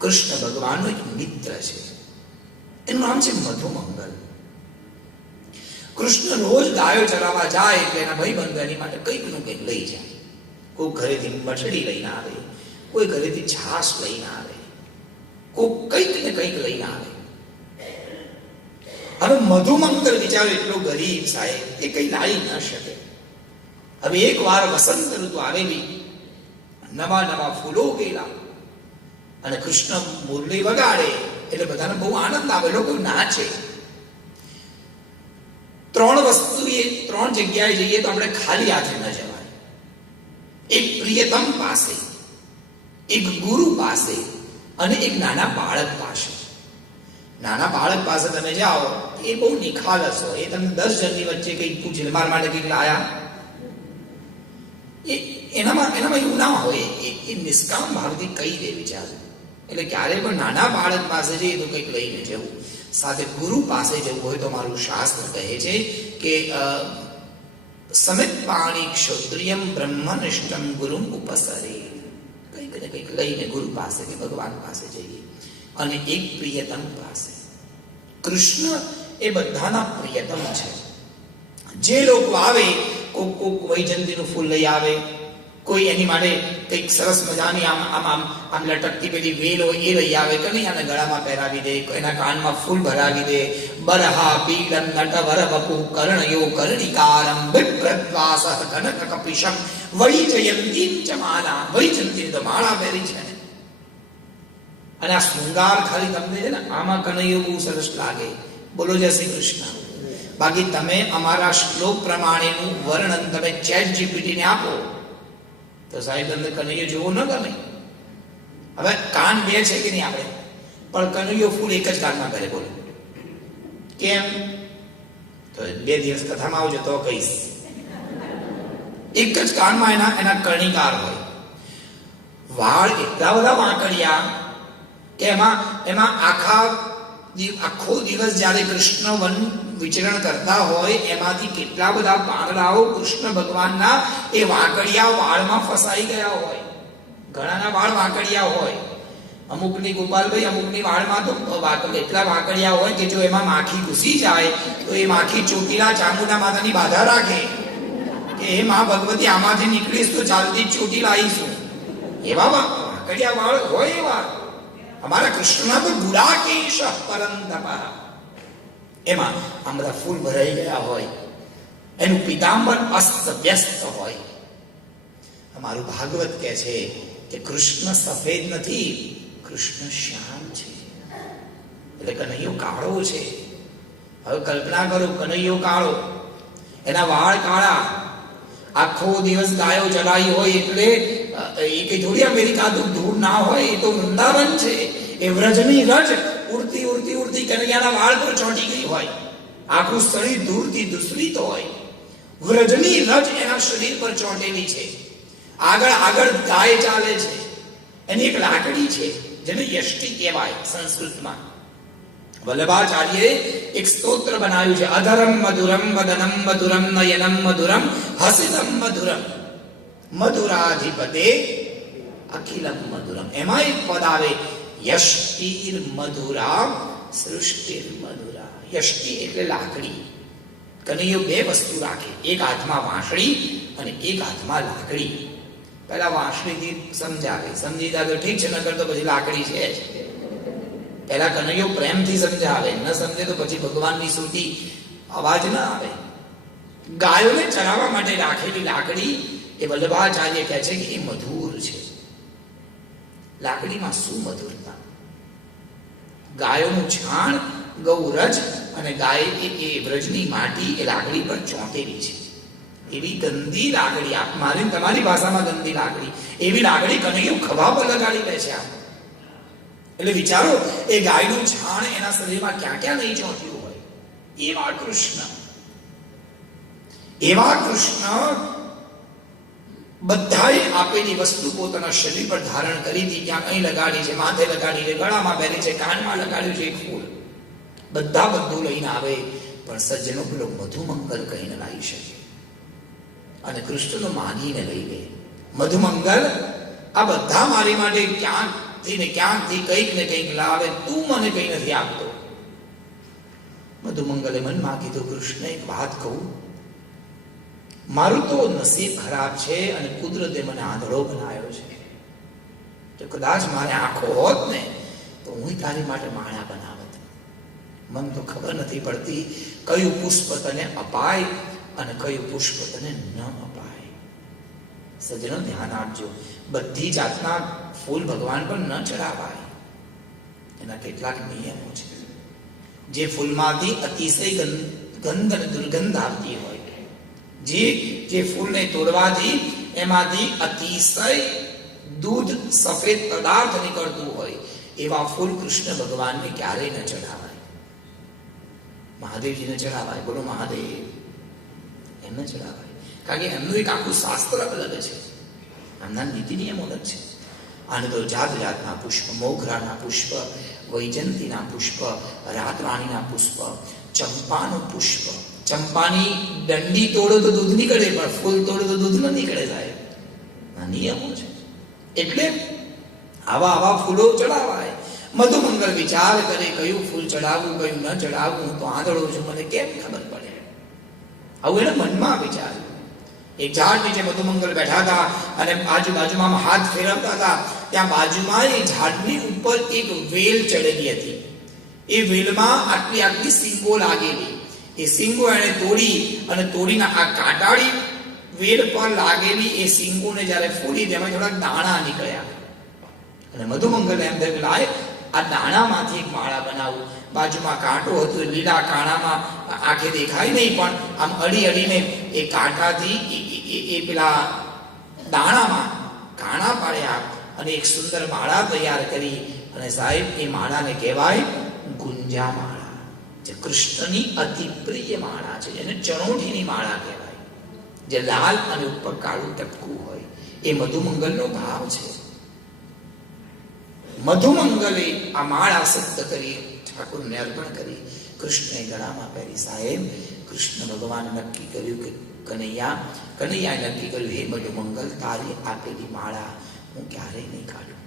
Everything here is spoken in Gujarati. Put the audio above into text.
કૃષ્ણ ભગવાનનો એક મિત્ર છે, એનું નામ છે મધુમંગલ. કૃષ્ણ રોજ ગાયો ચરાવવા જાય એટલે એના ભાઈબંધ એની માટે કંઈક નું કંઈક લઈ જાય. કોઈ ઘરેથી મઠડી લઈને આવે, કોઈ ઘરેથી છાશ લઈને આવે, કોઈ કંઈક ને કંઈક લઈને આવે. હવે મધુમંગલ બિચારો એટલો ગરીબ સાહેબ, એ કઈ લાવી ન શકે. હવે એક વાર વસંત ઋતુ આવેલી, નવા નવા ફૂલો ગયેલા અને કૃષ્ણ મુરલી વગાડે એટલે બધાને બહુ આનંદ આવે, લોકો નાચે. ત્રણ જગ્યાએ જઈએ તો આપણે ખાલી હાથે ન જવાય. એક પ્રિયતમ પાસે, એક ગુરુ પાસે અને એક નાના બાળક પાસે. નાના બાળક પાસે તમે જાઓ, એ બહુ નિખાલસ હોય, એ તમને 10 જણની વચ્ચે કંઈક પૂછે, મારા માટે કંઈક લાયા, એનામાં એવું ના હોય. એ નિષ્કામ ભાવથી કહી દે વિચારે. એટલે ક્યારે પણ નાના બાળક પાસે જઈએ તો કંઈક લઈને જવું. સાથે ગુરુ પાસે જવું હોય તો મારું શાસ્ત્ર કહે છે કે સમિત પાણી ક્ષોત્રિયમ બ્રહ્મનિષ્ઠમ ગુરુમ ઉપસરે. કંઈક ને કંઈક લઈને ગુરુ પાસે કે ભગવાન પાસે જઈએ. અને એક પ્રિયતમ પાસે. કૃષ્ણ એ બધાના પ્રિયતમ છે. જે લોકો આવે, કોક વૈજંતીનું ફૂલ લઈ આવે, કોઈ એની માટે કંઈક સરસ મજાની આમ લટકતી પેલી વેલ હોય એ લઈ આવે, કનૈયાને ગળામાં પહેરાવી દે, એના કાનમાં ફૂલ ભરાવી દે. બરહા પીડમ નટવર વપુ કર્ણયો કર્ણિકારમ વિપ્રદ્વાસઃ કનક કપિશમ વૈજયંતીમ ચ માલા. વૈજયંતી તો માળા પહેરી છે. અને આ શૃંગાર ખાલી તમને છે ને આમાં કનૈયો બહુ સરસ લાગે. બોલો જય શ્રી કૃષ્ણ. બાકી તમે અમારા શ્લોક પ્રમાણેનું વર્ણન તમે ચેટ જીપીટી ને આપો તો સાહેબ તમને કનૈયો જોવો ન ગમે. હવે કાન બે છે કે નહીં આપણે, પણ કનૈયો ફૂલ એક જ કાનમાં કરે. બોલો કેમ? તો 2 દિવસ કથામાં આવજો તો કહીશ. એક જ કાનમાં એના કર્ણિકાર હોય. વાળ એટલા બધા વાંકડિયા કે એમાં આખો દિવસ જ્યારે કૃષ્ણ વન વિચરણ કરતા હોય એમાંથી કેટલા બધા પાંદડાઓ કૃષ્ણ ભગવાનના એ વાંકડિયા વાળમાં ફસાઈ ગયા હોય. ઘણાના વાળ વાંકડિયા હોય. અમુકની ગોપાલભાઈ, અમુકની વાળમાં તો એટલા વાંકડિયા હોય કે જો એમાં માખી ઘૂસી જાય તો એ માખી ચોટીલા ચામુંડા માતાની બાધા રાખે કે હે મા ભગવતી, આમાંથી નીકળીશ તો ચાલતી જ ચોટીલા આવીશું. એવા વાંકડિયા વાળ હોય. એવા અમારા કૃષ્ણના તો ગુડાકેશ પરંતપ. એમાં આમ બધા ફૂલ ભરાઈ ગયા હોય. એનું પિતાંબર અસ્ત વ્યસ્ત હોય. અમારું ભાગવત કહે છે કે કૃષ્ણ સફેદ નથી, કૃષ્ણ શ્યામ છે. એટલે કનૈયો કાળો છે. હવે કલ્પના કરો, કનૈયો કાળો, એના વાળ કાળા, આખો દિવસ ગાયો ચલાવી હોય એટલે એ કઈ થોડી અમેરિકાનું ધૂળ ના હોય. એ તો વૃંદાવન છે. એ વ્રજની રજ ઉડતી ઉડતી ઉડતી કનૈયાના વાળ પર ચોંટી ગઈ હોય. આખું શરીર ધૂળથી દૂષિત હોય. વ્રજની રજ એના શરીર પર ચોંટેલી છે. આગળ ગાય ચાલે છે. એની એક લાકડી છે જેને યષ્ટિ કહેવાય સંસ્કૃતમાં. વલ્લભાચાર્યએ એક સ્તોત્ર બનાવ્યું છે. અધરમ મધુરમ વદનમ મધુરમ નયનમ મધુરમ હસિતમ મધુરમ મધુરાધિપતે અખિલમ મધુરમ. એમાં એક પદ આવે, યષ્ટિર મધુરા સૃષ્ટિર મધુરા. યષ્ટિ એટલે લાકડી. કનૈયો 2 વસ્તુ રાખે, એક હાથમાં વાંસળી અને એક હાથમાં લાકડી. પેલા વાંસળીથી સમજાવે, સમજી જાય તો ઠીક છે, નકર તો પછી લાકડી છે જ. પેલા કનૈયો પ્રેમથી સમજાવે, ન સમજે તો પછી ભગવાનની સ્તુતિ અવાજ ના આવે. ગાયોને ચરાવવા માટે રાખેલી લાકડી એ વલ્લભાચાર્ય કહે છે કે એ મધુર છે. લાકડીમાં શું મધુરતા! ગાયોનું છાણ, ગૌરજ અને ગાય એ વ્રજની માટી એ લાકડી પર ચોંટેલી છે. એવી ગંદી લાકડી, મારી તમારી ભાષામાં ગંદી લાકડી, એવી લાકડી કનૈયો ખભા પર લગાડી લે છે. આમ એટલે વિચારો, એ ગાયનું છાણ એના શરીરમાં ક્યાં ક્યાં નહીં ચોંટ્યું હોય. એવા કૃષ્ણ બધાએ આપેલી વસ્તુ પોતાના શરીર પર ધારણ કરી હતી. ક્યાં અહીં લગાડી છે, માથે લગાડી છે, ગળામાં પહેરી છે, કાનમાં લગાડ્યું છે એક ફૂલ. બધું લઈને આવે, પણ સજ્જનો પેલો મધુમંગલ કહીને લાવી શકે અને કૃષ્ણનો માગીને લઈ લે. મધુમંગલ, આ બધા મારી માટે ક્યાં ક્યાંથી ને ક્યાંથી કંઈક ને કંઈક લાવે, તું મને કંઈ નથી આપતો. મધુમંગલે મનમાં કીધું, કૃષ્ણ એક વાત કહું, મારું તો નસીબ ખરાબ છે અને કુદરતે મને આંધળો બનાવ્યો છે. તો કદાચ મારે આંખો હોત ને તો હું તારી માટે માળા બનાવત. મન તો ખબર નથી પડતી કયું પુષ્પ તને અપાય અને કયું પુષ્પ તને ન અપાય. સજ્જનો ધ્યાન આપજો, બધી જાતના ફૂલ ભગવાન પર ન ચડાવાય. એના કેટલાક નિયમો છે. જે ફૂલમાંથી અતિશય ગંધ અને દુર્ગંધ આવતી હોય, જે ફૂલને તોડવાથી એમાંથી અતિશય દૂધ સફેદ પદાર્થ નીકળતું હોય, એવા ફૂલ કૃષ્ણ ભગવાનને ક્યારેય ન ચડાવાય. મહાદેવજીને ચડાવાય. બોલો મહાદેવ. એમને ચડાવાય, કારણ કે એમનું એક આખું શાસ્ત્ર અલગ છે, એમના નીતિ નિયમો અલગ છે. આને તો જાત જાતના પુષ્પ, મોગરાના પુષ્પ, વૈજંતીના પુષ્પ, રાતરાણીના પુષ્પ, ચંપાનું પુષ્પ. ચંપાની દંડી તોડો તો દૂધ નીકળે, પણ ફૂલ તોડો તો દૂધ ન નીકળે સાહેબ. આ નિયમો છે. એટલે આવા ફૂલો ચડાવાય. મધુમંગલ વિચાર કરે, કયું ફૂલ ચડાવવું કયું ન ચડાવવું, તો આંધળો છું, મને કેમ ખબર પડે. આવું એને મનમાં વિચાર્યું. એક ઝાડ નીચે મધુમંગલ બેઠા હતા અને આજુબાજુમાં હાથ ફેરવતા હતા. ત્યાં બાજુમાં એ ઝાડની ઉપર એક વેલ ચડેલી હતી. એ વેલમાં આટલી સિંગો લાગેલી. એ સિંગો એને તોડીને આ કાંટાળી વેલ પર લાગેલી એ સિંગોને જ્યારે ફોડી તેમાં થોડાક દાણા નીકળ્યા. અને મધુમંગલ એમ થયું, લાય આ દાણામાંથી એક માળા બનાવું. બાજુમાં કાંટો હતો, લીલા કાણામાં આંખે દેખાય નહીં, પણ આમ અડીને એ કાંટાથી એ પેલા દાણામાં કાણા પાડ્યા અને એક સુંદર માળા તૈયાર કરી. અને સાહેબ એ માળાને કહેવાય ગુંજા માળા, જે કૃષ્ણની અતિ પ્રિય માળા છે, એને ચણોઠીની માળા કહેવાય, જે લાલ અને ઉપર કાળું ટપકું હોય. એ મધુમંગલનો ભાવ છે. મધુમંગલે આ માળા સિદ્ધ કરી, ઠાકોરને અર્પણ કરી, કૃષ્ણએ ગળામાં પહેરી. સાહેબ કૃષ્ણ ભગવાન નક્કી કર્યું કે કનૈયાએ નક્કી કર્યું, હે મધુમંગલ, તારી આપેલી માળા હું ક્યારેય નહીં કાઢું.